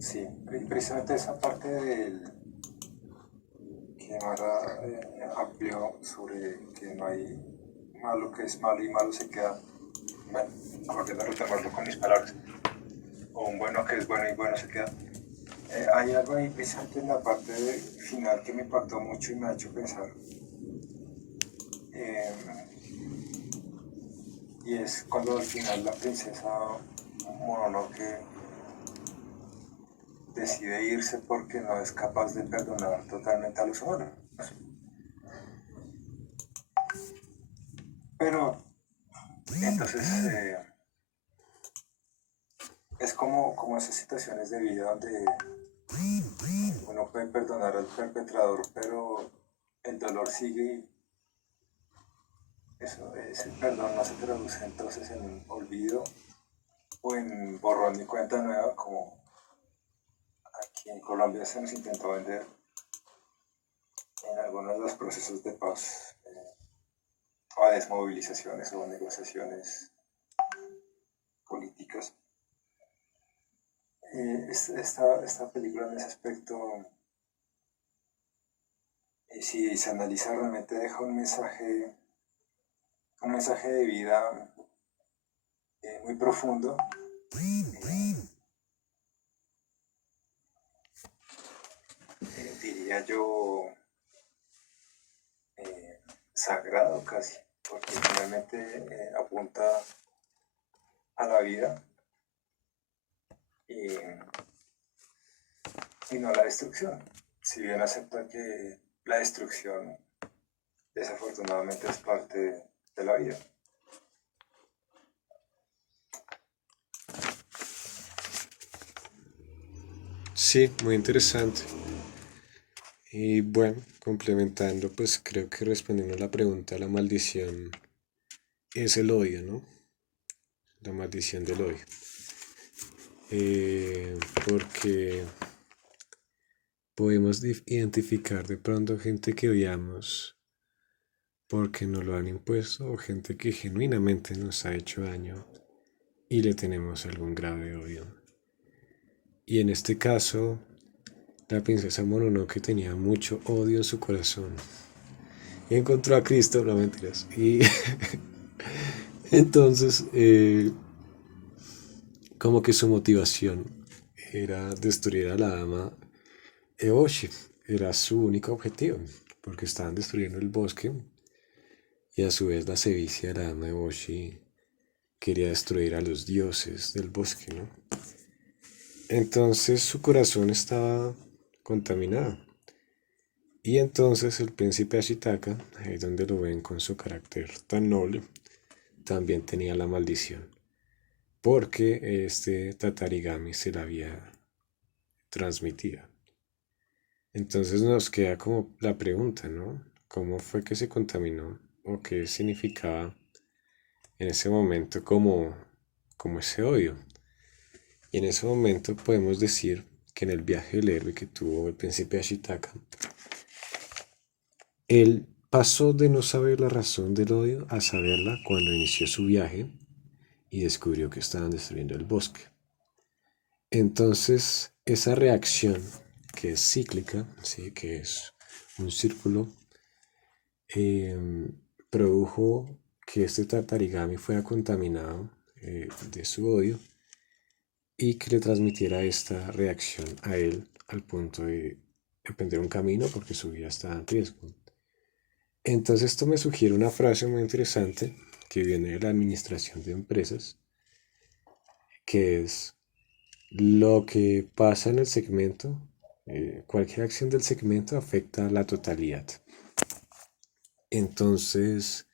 Sí, precisamente esa parte del que tema amplio sobre que no hay malo que es malo y malo se queda, bueno, volviendo a retomarlo con mis palabras, o un bueno que es bueno y bueno se queda. Hay algo ahí presente en la parte final que me impactó mucho y me ha hecho pensar. Eh, y es cuando al final la princesa Mononoke decide irse porque no es capaz de perdonar totalmente a los humanos. Pero entonces es como esas situaciones de vida donde uno puede perdonar al perpetrador, pero el dolor sigue y ese perdón no se traduce entonces en un olvido o en borrón y cuenta nueva, como aquí en Colombia se nos intentó vender en algunos de los procesos de paz, o a desmovilizaciones o negociaciones políticas. Esta película en ese aspecto, si se analiza, realmente deja un mensaje de vida muy profundo, diría yo, sagrado casi, porque finalmente apunta a la vida y, y no a la destrucción. Si bien acepta que la destrucción desafortunadamente es parte de la vida. Sí, muy interesante. Y bueno, complementando, pues creo que respondiendo a la pregunta, la maldición es el odio, ¿no? La maldición del odio. Porque podemos identificar de pronto gente que odiamos porque nos lo han impuesto o gente que genuinamente nos ha hecho daño y le tenemos algún grave odio. Y en este caso, la princesa Mononoke tenía mucho odio en su corazón. Y encontró a Cristo, no mentiras. Y entonces, como que su motivación era destruir a la dama Eboshi. Era su único objetivo, porque estaban destruyendo el bosque y a su vez la sevicia de la dama Eboshi quería destruir a los dioses del bosque, ¿no? Entonces su corazón estaba contaminado. Y entonces el príncipe Ashitaka, ahí donde lo ven con su carácter tan noble, también tenía la maldición, porque este Tatarigami se la había transmitido. Entonces nos queda como la pregunta, ¿no? ¿Cómo fue que se contaminó? ¿O qué significaba en ese momento como ese odio? Y en ese momento podemos decir que en el viaje del héroe que tuvo el príncipe Ashitaka, él pasó de no saber la razón del odio a saberla cuando inició su viaje y descubrió que estaban destruyendo el bosque. Entonces, esa reacción que es cíclica, ¿sí? Que es un círculo, produjo que este Tatarigami fuera contaminado de su odio y que le transmitiera esta reacción a él al punto de emprender un camino porque su vida estaba en riesgo. Entonces esto me sugiere una frase muy interesante que viene de la administración de empresas, que es lo que pasa en el segmento, cualquier acción del segmento afecta a la totalidad. Entonces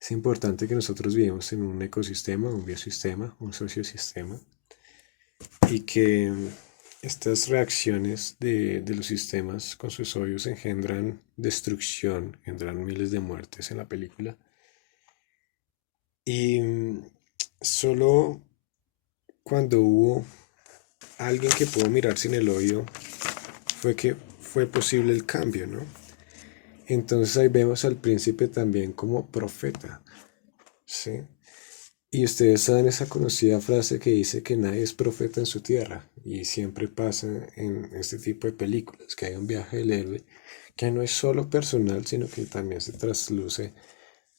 es importante que nosotros vivamos en un ecosistema, un biosistema, un sociosistema, y que estas reacciones de los sistemas con sus odios engendran destrucción, engendran miles de muertes en la película. Y solo cuando hubo alguien que pudo mirar sin el odio fue que fue posible el cambio, ¿no? Entonces ahí vemos al príncipe también como profeta, ¿sí? Y ustedes saben esa conocida frase que dice que nadie es profeta en su tierra. Y siempre pasa en este tipo de películas, que hay un viaje del héroe que no es solo personal, sino que también se trasluce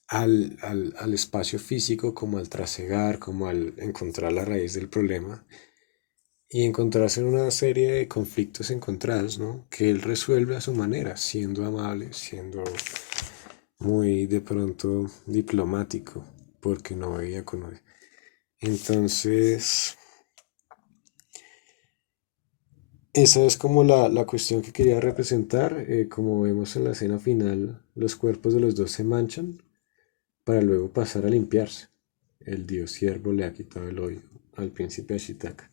al espacio físico, como al trasegar, como al encontrar la raíz del problema y encontrarse en una serie de conflictos encontrados, ¿no? Que él resuelve a su manera, siendo amable, siendo muy de pronto diplomático, porque no veía con él. Entonces, esa es como la cuestión que quería representar. Como vemos en la escena final, los cuerpos de los dos se manchan para luego pasar a limpiarse. El dios siervo le ha quitado el hoyo al príncipe Ashitaka.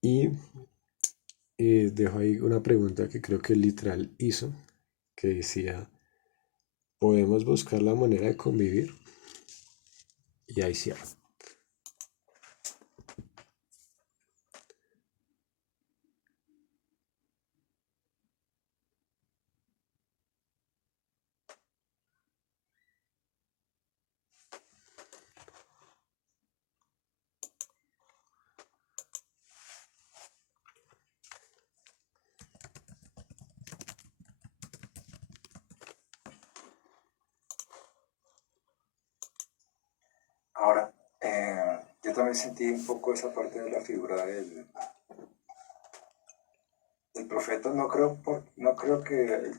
Y dejo ahí una pregunta que creo que literal hizo, que decía, ¿podemos buscar la manera de convivir? Y ahí cierro. Ahora, yo también sentí un poco esa parte de la figura del profeta. No creo que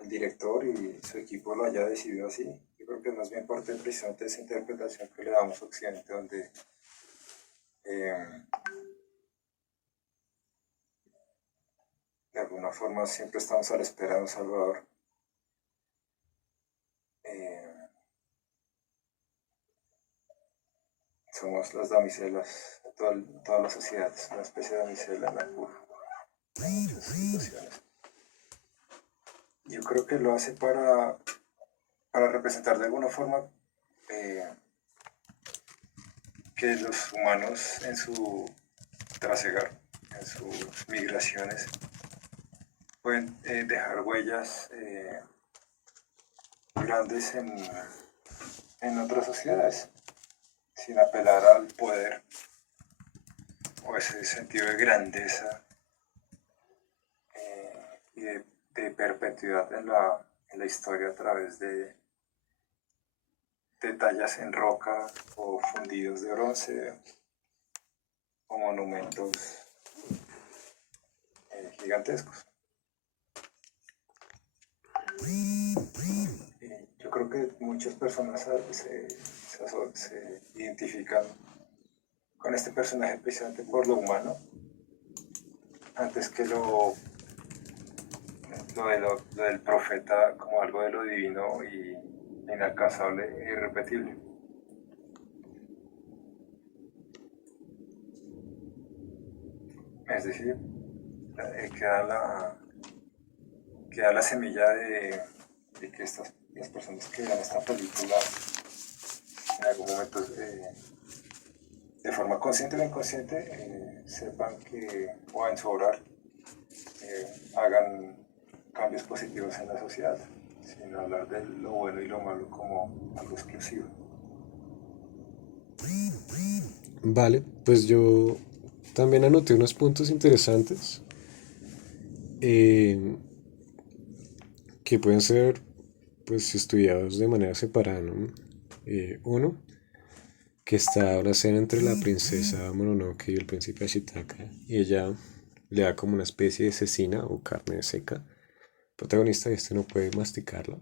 el director y su equipo lo haya decidido así. Yo creo que más bien parte precisamente de esa interpretación que le damos a Occidente, donde eh, de alguna forma siempre estamos a la espera de un Salvador. Eh, Somos las damiselas de toda la sociedad, es una especie de damisela en la cual hay muchas situaciones. Yo creo que lo hace para representar de alguna forma eh, que los humanos en su trasegar, en sus migraciones, pueden dejar huellas grandes en otras sociedades, sin apelar al poder o ese sentido de grandeza y de perpetuidad en la historia a través de tallas en roca o fundidos de bronce o monumentos gigantescos. Yo creo que muchas personas se identifican con este personaje precisamente por lo humano, antes que lo del profeta como algo de lo divino y inalcanzable e irrepetible. Es decir, eh, queda, la, queda la semilla de que las personas que vean esta película en algún momento, de forma consciente o inconsciente, sepan que, o en su obrar, hagan cambios positivos en la sociedad, sin hablar de lo bueno y lo malo como algo exclusivo. Vale, pues yo también anoté unos puntos interesantes eh, que pueden ser pues estudiados de manera separada, ¿no? Uno, que está una escena entre la princesa Mononoke y el príncipe Ashitaka y ella le da como una especie de cecina o carne seca al protagonista y este no puede masticarla.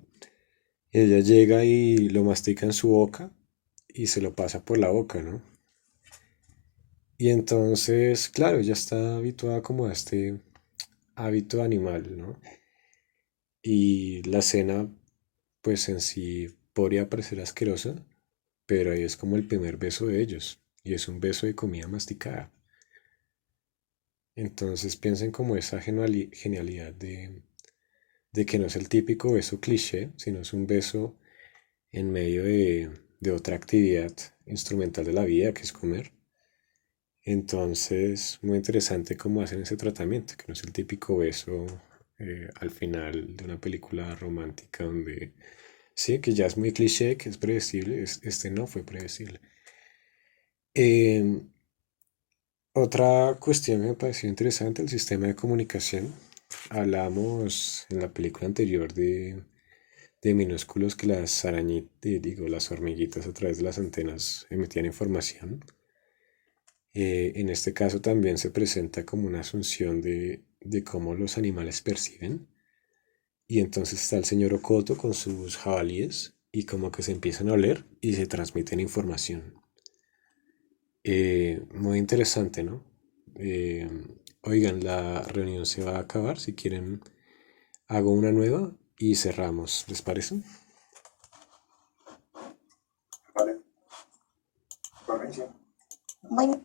Y ella llega y lo mastica en su boca y se lo pasa por la boca, ¿no? Y entonces, claro, ella está habituada como a este hábito animal, ¿no? Y la cena, pues en sí podría parecer asquerosa, pero ahí es como el primer beso de ellos, y es un beso de comida masticada. Entonces piensen como esa genialidad de que no es el típico beso cliché, sino es un beso en medio de otra actividad instrumental de la vida, que es comer. Entonces, muy interesante cómo hacen ese tratamiento, que no es el típico beso al final de una película romántica donde sí, que ya es muy cliché, que es predecible, este no fue predecible. Em, Otra cuestión que me pareció interesante, el sistema de comunicación. Hablamos en la película anterior de minúsculos que las arañitas, digo, las hormiguitas a través de las antenas emitían información. En este caso también se presenta como una asunción de cómo los animales perciben. Y entonces está el señor Okoto con sus jabalíes y como que se empiezan a oler y se transmiten información. Muy interesante, ¿no? Eh, Oigan, la reunión se va a acabar. Si quieren, hago una nueva y cerramos. ¿Les parece? Vale, por mí sí. Bueno,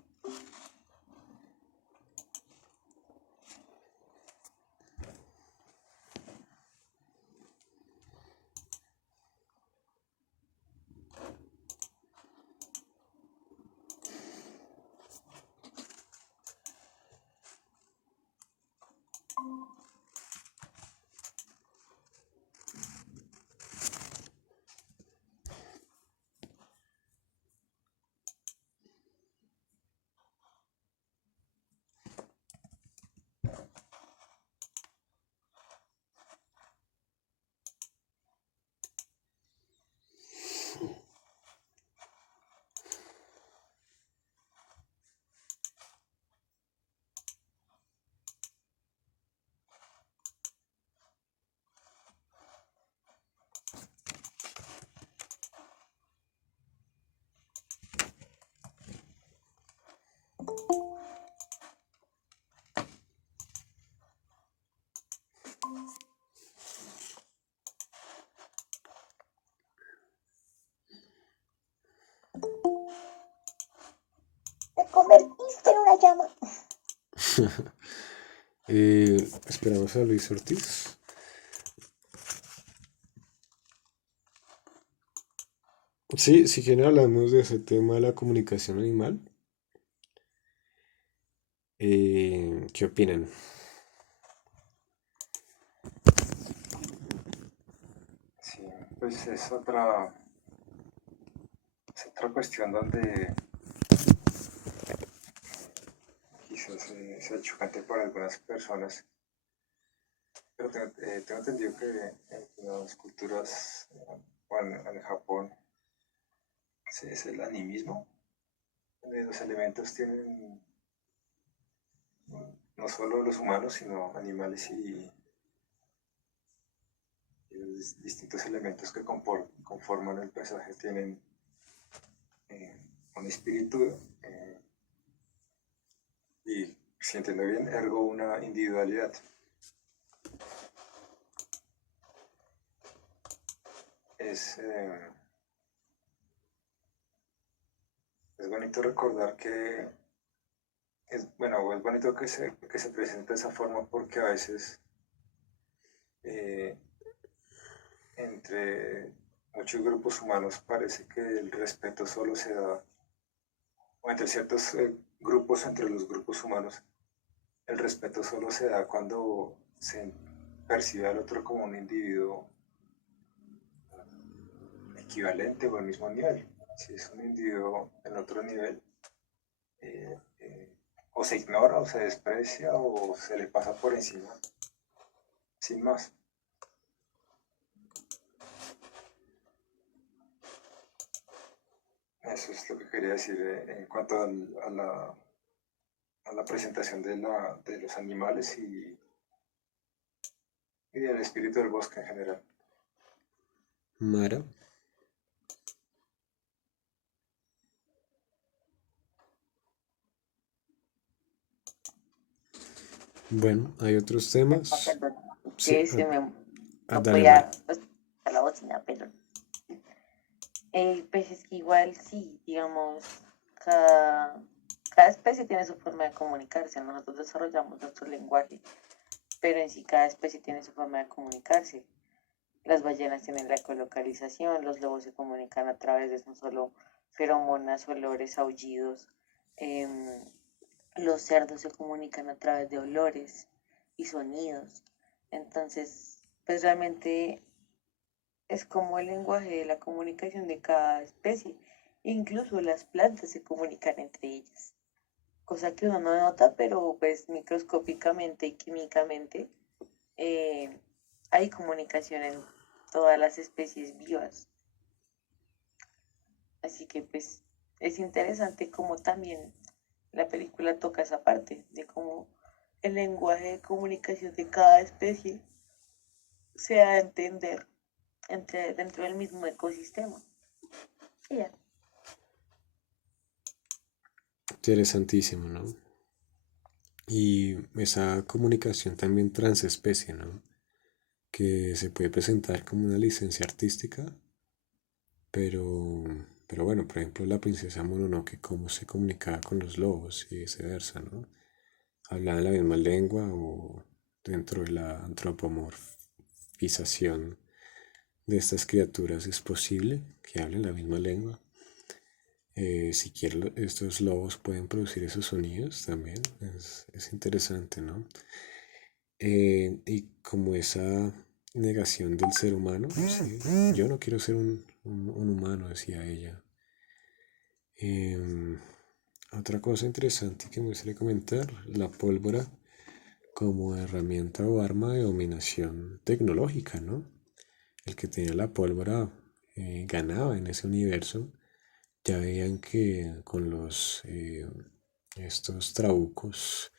te convertiste en una llama. Esperamos a Luis Ortiz. Sí, si quieren hablamos de ese tema de la comunicación animal. ¿Qué opinan? Sí, pues es otra cuestión donde quizás sea chocante para algunas personas, pero tengo entendido que en las culturas, o en Japón, es el animismo, donde los elementos tienen no solo los humanos, sino animales y los distintos elementos que conforman el paisaje tienen eh, un espíritu y, si entiendo bien, ergo una individualidad. Es, eh, es bonito recordar que es bonito que se presente de esa forma porque a veces eh, entre muchos grupos humanos parece que el respeto solo se da, o entre ciertos grupos, entre los grupos humanos, el respeto solo se da cuando se percibe al otro como un individuo equivalente o al mismo nivel. Si es un individuo en otro nivel, eh, eh, o se ignora o se desprecia o se le pasa por encima, sin más. Eso es lo que quería decir en cuanto a la presentación de los animales y del espíritu del bosque en general. Mara. Bueno, hay otros temas. Perdón, Sí, que se me no dale, Mara. podía pues, a la bocina, pero pues es que igual sí, digamos, cada, cada especie tiene su forma de comunicarse. Nosotros desarrollamos nuestro lenguaje, pero en sí cada especie tiene su forma de comunicarse. Las ballenas tienen la ecolocalización, los lobos se comunican a través de no solo feromonas, olores, aullidos. em, los cerdos se comunican a través de olores y sonidos. Entonces, pues realmente es como el lenguaje de la comunicación de cada especie. Incluso las plantas se comunican entre ellas. cosa que uno no nota, pero pues microscópicamente y químicamente eh, hay comunicación en todas las especies vivas. Así que pues es interesante cómo también la película toca esa parte de cómo el lenguaje de comunicación de cada especie se da a entender dentro del mismo ecosistema. Y ya. Interesantísimo, ¿no? Y esa comunicación también transespecie, ¿no? Que se puede presentar como una licencia artística, pero, pero bueno, por ejemplo, la princesa Mononoke, cómo se comunicaba con los lobos y viceversa, ¿no? ¿Hablaban la misma lengua o dentro de la antropomorfización de estas criaturas es posible que hablen la misma lengua? Siquiera estos lobos pueden producir esos sonidos también, es interesante, ¿no? Y como esa negación del ser humano, sí, yo no quiero ser un humano, decía ella. Em, Otra cosa interesante que me gustaría comentar, la pólvora como herramienta o arma de dominación tecnológica, ¿no? El que tenía la pólvora ganaba en ese universo. Ya veían que con estos trabucos,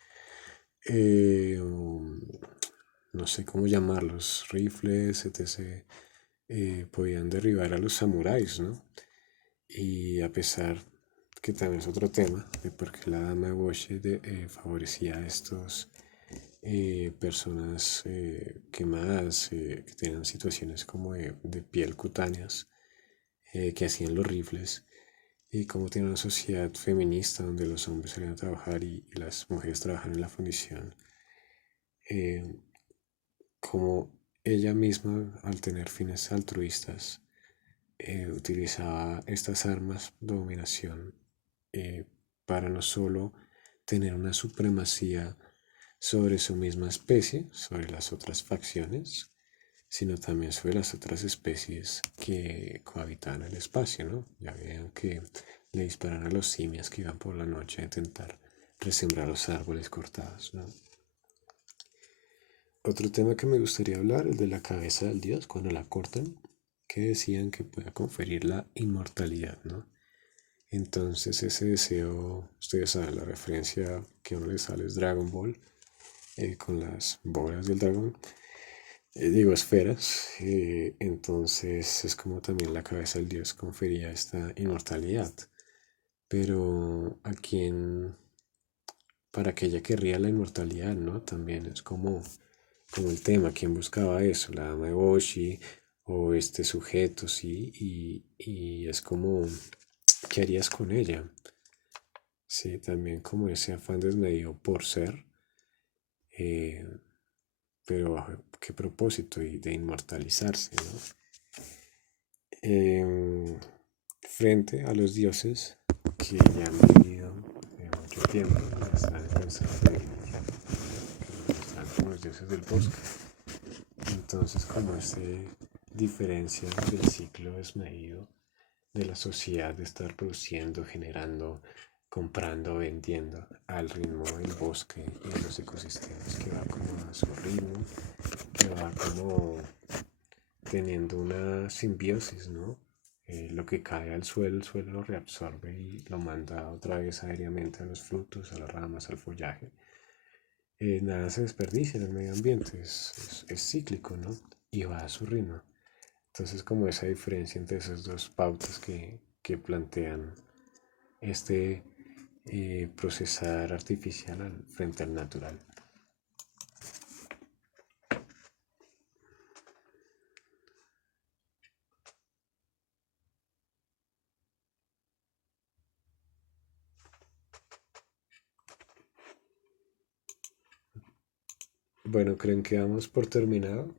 no sé cómo llamarlos, rifles, etc., podían derribar a los samuráis, ¿no? Y a pesar que también es otro tema, de por qué la dama de Bosch favorecía a estos personas quemadas, que tenían situaciones como de piel cutáneas, que hacían los rifles, y cómo tiene una sociedad feminista donde los hombres salían a trabajar y las mujeres trabajan en la fundición, eh, como ella misma, al tener fines altruistas, utilizaba estas armas de dominación eh, para no solo tener una supremacía sobre su misma especie, sobre las otras facciones, sino también sobre las otras especies que cohabitan el espacio, ¿no? Ya vean que le disparan a los simios que iban por la noche a intentar resembrar los árboles cortados, ¿no? Otro tema que me gustaría hablar, el de la cabeza del dios, cuando la cortan, que decían que puede conferir la inmortalidad, ¿no? Entonces ese deseo, ustedes saben, la referencia que a uno le sale es Dragon Ball, con las bolas del dragón, digo esferas, entonces es como también la cabeza del dios confería esta inmortalidad. Pero a quién, para que ella querría la inmortalidad, ¿no? También es como el tema, quién buscaba eso, la dama de Boshi o este sujeto, sí, y es como, ¿qué harías con ella? Sí, también como ese afán desmedido por ser, eh, pero bajo qué propósito y de inmortalizarse, ¿no? Em, Frente a los dioses que ya han vivido mucho tiempo, ¿no? Están pensando que están como los dioses del bosque. Entonces, como ese diferencia del ciclo desmedido de la sociedad de estar produciendo, generando, comprando, vendiendo al ritmo del bosque y de los ecosistemas que va como a su ritmo, que va como teniendo una simbiosis, ¿no? Lo que cae al suelo, el suelo lo reabsorbe y lo manda otra vez aéreamente a los frutos, a las ramas, al follaje. Nada se desperdicia en el medio ambiente, es cíclico, ¿no? Y va a su ritmo. Entonces, como esa diferencia entre esas dos pautas que plantean este procesar artificial frente al natural. Bueno, ¿creen que damos por terminado?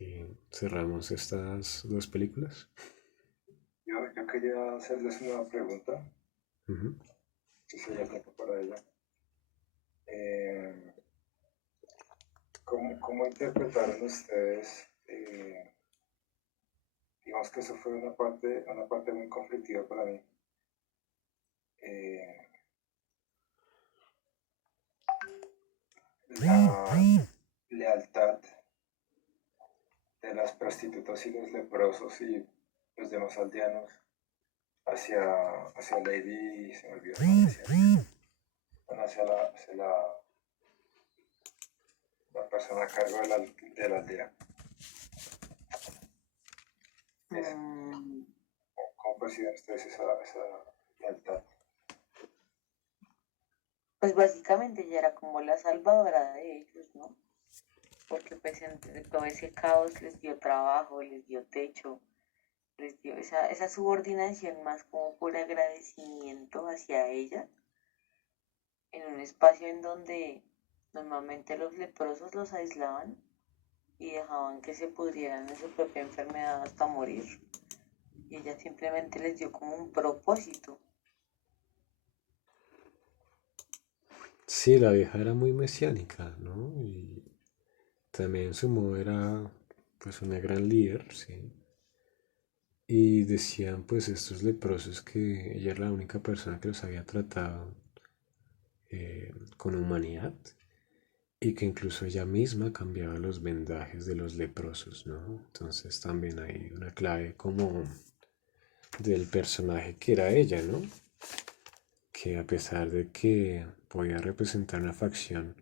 Y cerramos estas dos películas. Yo quería hacerles una pregunta, Ujú. si sería tiempo para ella. Eh, ¿Cómo interpretaron ustedes? Digamos que eso fue una parte muy conflictiva para mí. Eh, lealtad de las prostitutas y los leprosos y los demás aldeanos hacia Lady, se me olvidó cómo decía, bueno, la persona a cargo de la aldea. Es, Mm, ¿cómo perciben ustedes esa lealtad? pues básicamente ella era como la salvadora de ellos, ¿no? Porque pues entre todo ese caos les dio trabajo, les dio techo, les dio esa subordinación más como por agradecimiento hacia ella, en un espacio en donde normalmente los leprosos los aislaban y dejaban que se pudrieran de su propia enfermedad hasta morir. Y ella simplemente les dio como un propósito. Sí, la vieja era muy mesiánica, ¿no? Y también su modo era pues una gran líder, sí. Y decían pues estos leprosos que ella era la única persona que los había tratado con humanidad y que incluso ella misma cambiaba los vendajes de los leprosos, ¿no? Entonces también hay una clave como del personaje que era ella, ¿no? Que a pesar de que podía representar una facción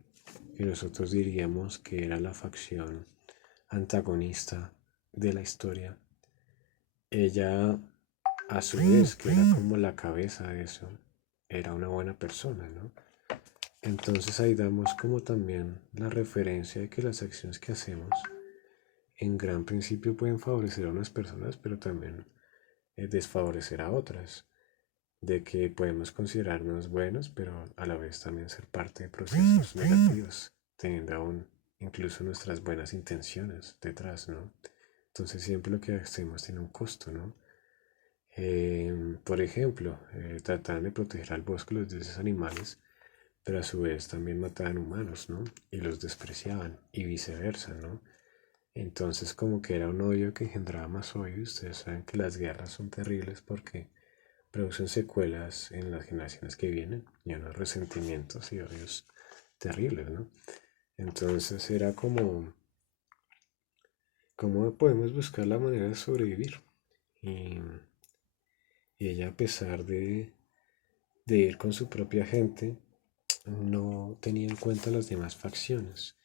que nosotros diríamos que era la facción antagonista de la historia, ella a su vez, que era como la cabeza de eso, era una buena persona, ¿no? Entonces ahí damos como también la referencia de que las acciones que hacemos en gran principio pueden favorecer a unas personas, pero también desfavorecer a otras. De que podemos considerarnos buenos, pero a la vez también ser parte de procesos negativos, teniendo aún incluso nuestras buenas intenciones detrás, ¿no? Entonces siempre lo que hacemos tiene un costo, ¿no? Por ejemplo, trataban de proteger al bosque los dioses animales, pero a su vez también mataban humanos, ¿no? Y los despreciaban, y viceversa, ¿no? Entonces como que era un odio que engendraba más odio, y ustedes saben que las guerras son terribles porque producen secuelas en las generaciones que vienen y unos resentimientos y odios terribles, ¿no? Entonces era como, ¿cómo podemos buscar la manera de sobrevivir? Y, y ella, a pesar de ir con su propia gente, no tenía en cuenta las demás facciones.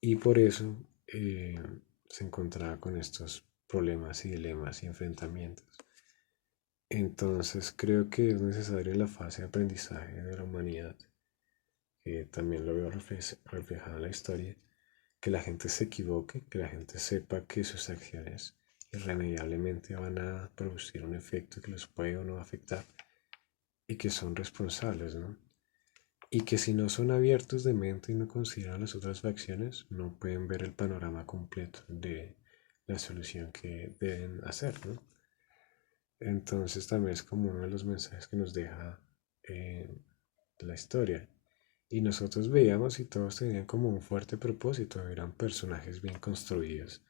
Y por eso se encontraba con estos problemas y dilemas y enfrentamientos. Entonces creo que es necesario en la fase de aprendizaje de la humanidad, que también lo veo reflejado en la historia, que la gente se equivoque, que la gente sepa que sus acciones irremediablemente van a producir un efecto que los puede o no afectar y que son responsables, ¿no? Y que si no son abiertos de mente y no consideran las otras facciones, no pueden ver el panorama completo de la solución que deben hacer, ¿no? Entonces también es como uno de los mensajes que nos deja eh, la historia. Y nosotros veíamos y todos tenían como un fuerte propósito, eran personajes bien construidos,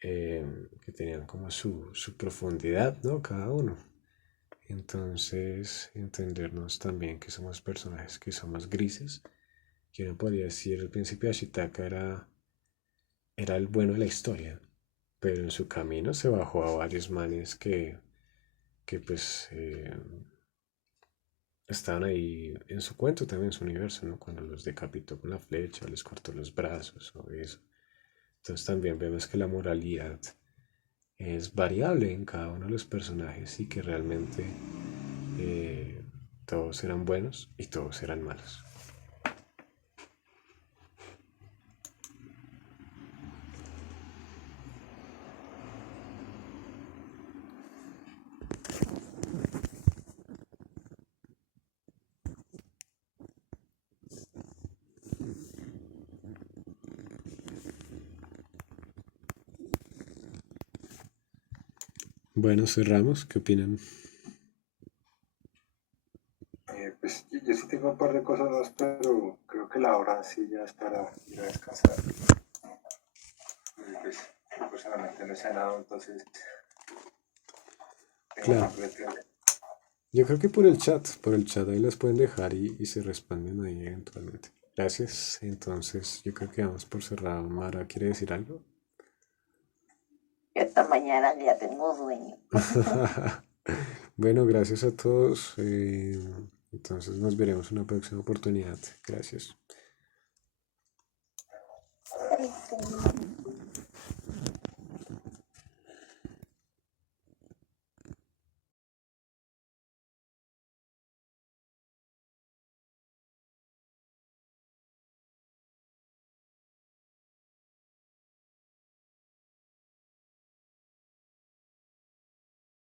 que tenían como su profundidad, ¿no? Cada uno. Entonces, entendernos también que somos personajes que somos grises, que uno podría decir el príncipe Ashitaka era el bueno de la historia, pero en su camino se bajó a varios manes que pues estaban ahí en su cuento también, en su universo, ¿no? Cuando los decapitó con la flecha, o les cortó los brazos o eso. Entonces también vemos que la moralidad es variable en cada uno de los personajes y que realmente eh, todos eran buenos y todos eran malos. Bueno, cerramos. ¿Qué opinan? Pues yo sí tengo un par de cosas más, pero creo que la hora sí ya es para ir a descansar. Pues yo personalmente no he cenado, entonces tengo un Claro, hambre terrible. yo creo que por el chat ahí las pueden dejar y se responden ahí eventualmente. Gracias. Entonces, yo creo que vamos por cerrado. Mara, ¿quiere decir algo? Y esta mañana ya tengo sueño. Bueno, gracias a todos. Entonces nos veremos en una próxima oportunidad. Gracias. Ay,